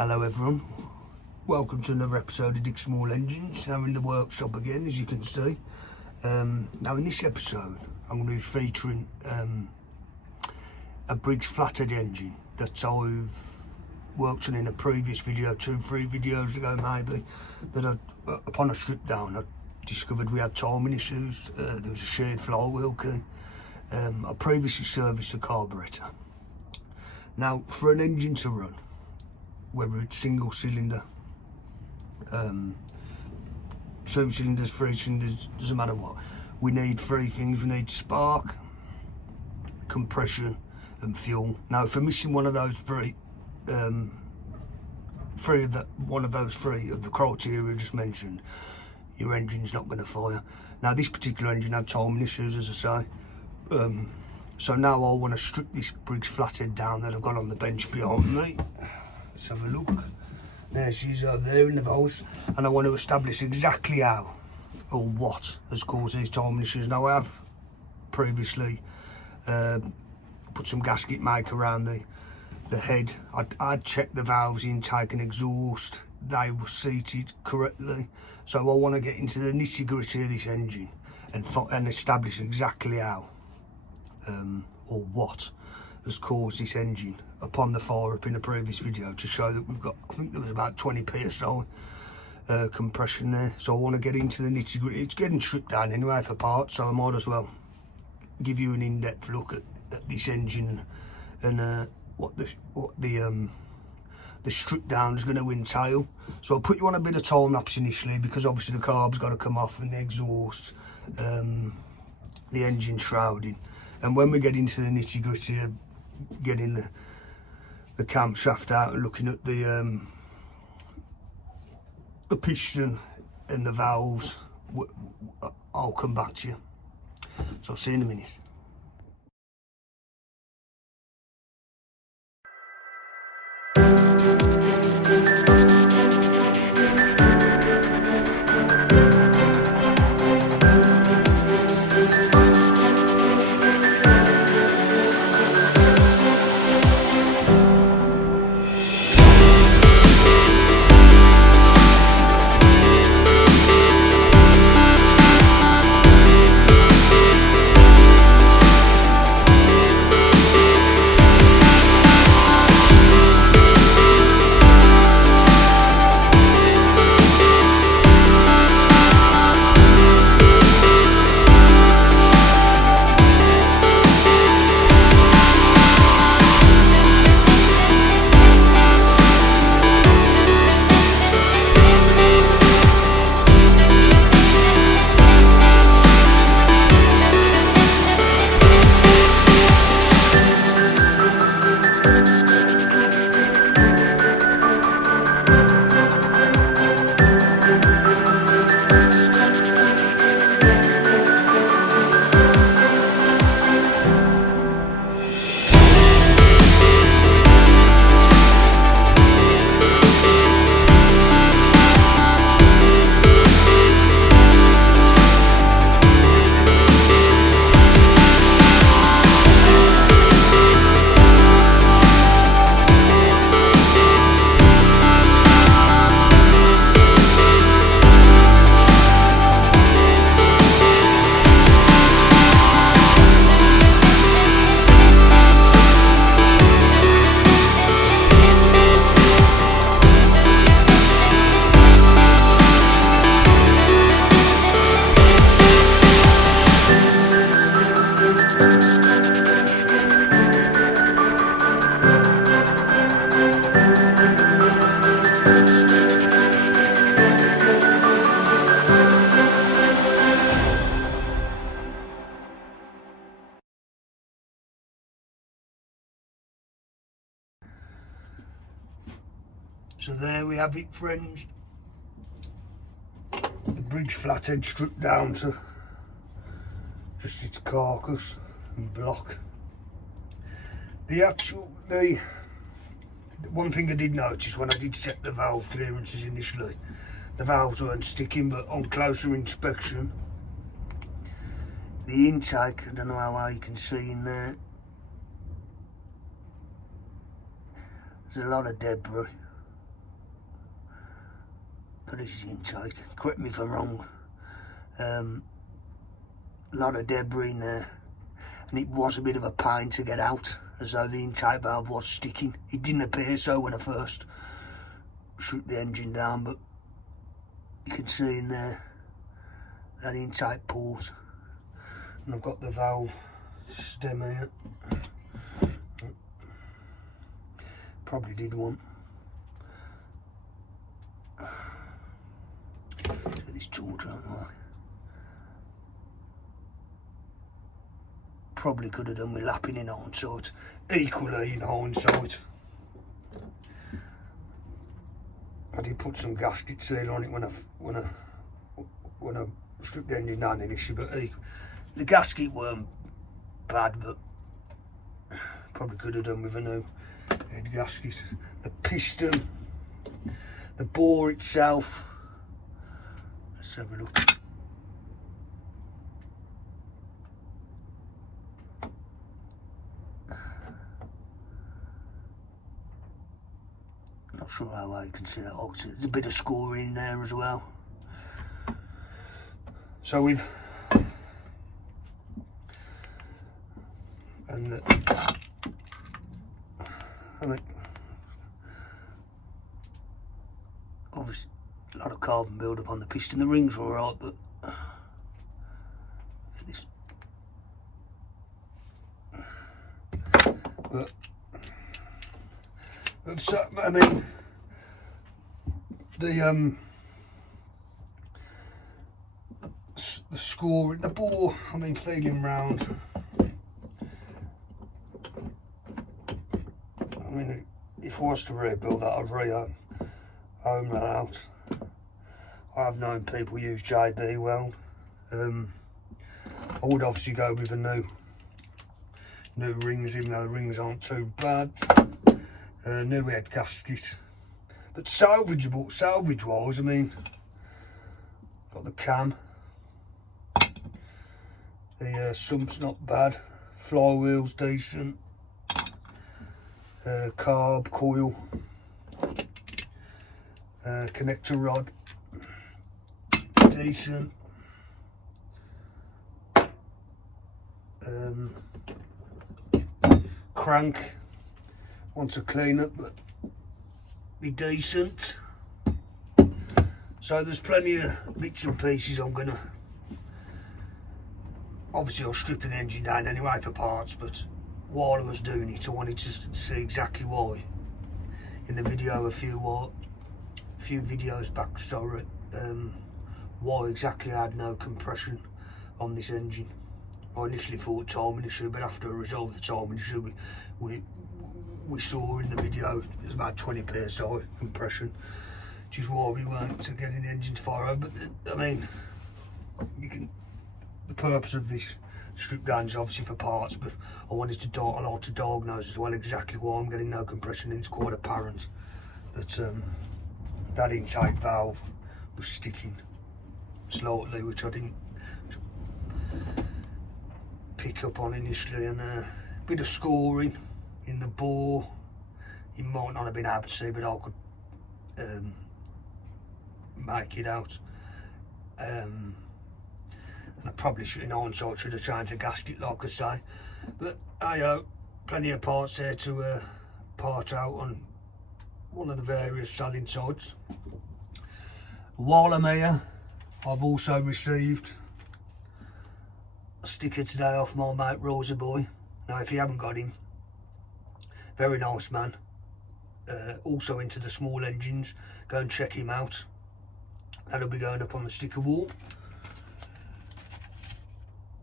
Hello everyone, welcome to another episode of Dig Small Engines. Now in the workshop again, as you can see. Now in this episode I'm going to be featuring a Briggs flathead engine that I've worked on in a previous video, 2-3 videos ago maybe, that upon a strip down I discovered we had timing issues. There was a shared flywheel key. I previously serviced the carburetor. Now for an engine to run, whether it's single cylinder, 2 cylinders, 3 cylinders, doesn't matter what, we need 3 things. We need spark, compression and fuel. Now if we're missing one of those three, one of those three of the criteria I just mentioned, your engine's not going to fire. Now this particular engine had timing issues, as I say. So now I want to strip this Briggs flathead down that I've got on the bench behind me. Let's have a look. There she is over there in the valves, and I want to establish exactly how or what has caused these timing issues. Now I have previously put some gasket make around the head. I'd checked the valves, intake and exhaust, they were seated correctly. So I want to get into the nitty gritty of this engine and establish exactly how or what has caused this engine upon the fire up in the previous video, to show that we've got, I think there was about 20 psi compression there. So I want to get into the nitty gritty. It's getting stripped down anyway for parts, so I might as well give you an in-depth look at this engine and what the strip down is going to entail. So I'll put you on a bit of time lapse initially, because obviously the carb's got to come off and the exhaust, the engine shrouding, and when we get into the nitty gritty of getting the camshaft out and looking at the piston and the valves, I'll come back to you. So I'll see you in a minute. So there we have it, friends. The Briggs flathead stripped down to just its carcass and block. The one thing I did notice when I did check the valve clearances initially, the valves weren't sticking, but on closer inspection, the intake, I don't know how well you can see in there, there's a lot of debris. So this is the intake. Correct me if I'm wrong. A lot of debris in there, and it was a bit of a pain to get out, as though the intake valve was sticking. It didn't appear so when I first shook the engine down, but you can see in there that intake port, and I've got the valve stem here. Probably did want this tool, don't I? Probably could have done with lapping in hindsight, equally in hindsight. I did put some gasket seal on it when I stripped the engine down initially, but the gasket weren't bad, but probably could have done with a new head gasket. The piston, the bore itself. Let's have a look. Not sure how well you can see that. Obviously, there's a bit of scoring in there as well. So we've I mean, obviously a lot of carbon build up on the piston. The rings are alright, but this. But so, I mean, the score, the bore. I mean, feeling round. I mean, if I was to rebuild that, I'd re-home that out. I have known people use JB weld. I would obviously go with the new rings, even though the rings aren't too bad. New head gasket. But salvage wise, I mean, got the cam. The sump's not bad. Flywheel's decent. Carb coil, connector rod, decent. Crank wants a clean up, but be decent. So there's plenty of bits and pieces I'm gonna. Obviously, I'll strip the engine down anyway for parts, but while I was doing it, I wanted to see exactly why. In the video a few videos back, sorry, why exactly I had no compression on this engine. I initially thought timing issue, but after I resolved the timing issue, we saw in the video there's about 20 psi compression, which is why we weren't getting the engine to fire over. But I mean, the purpose of this strip down is obviously for parts, but I wanted to diagnose as well exactly why I'm getting no compression. And it's quite apparent that that intake valve was sticking slightly, which I didn't pick up on initially, and a bit of scoring in the bore. You might not have been able to see, but I could make it out. And I probably should, in hindsight, should have changed the gasket, like I say. But I plenty of parts there to part out on one of the various selling sites. While I'm here, I've also received a sticker today off my mate Rosa Boy. Now, if you haven't got him, very nice man. Also into the small engines. Go and check him out. That'll be going up on the sticker wall.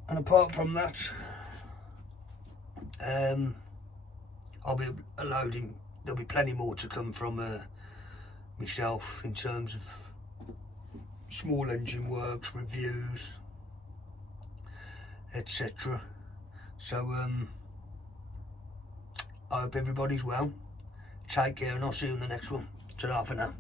And apart from that, I'll be loading. There'll be plenty more to come from myself in terms of small engine works, reviews, etc. So I hope everybody's well. Take care, and I'll see you in the next one. Ta-ra for now.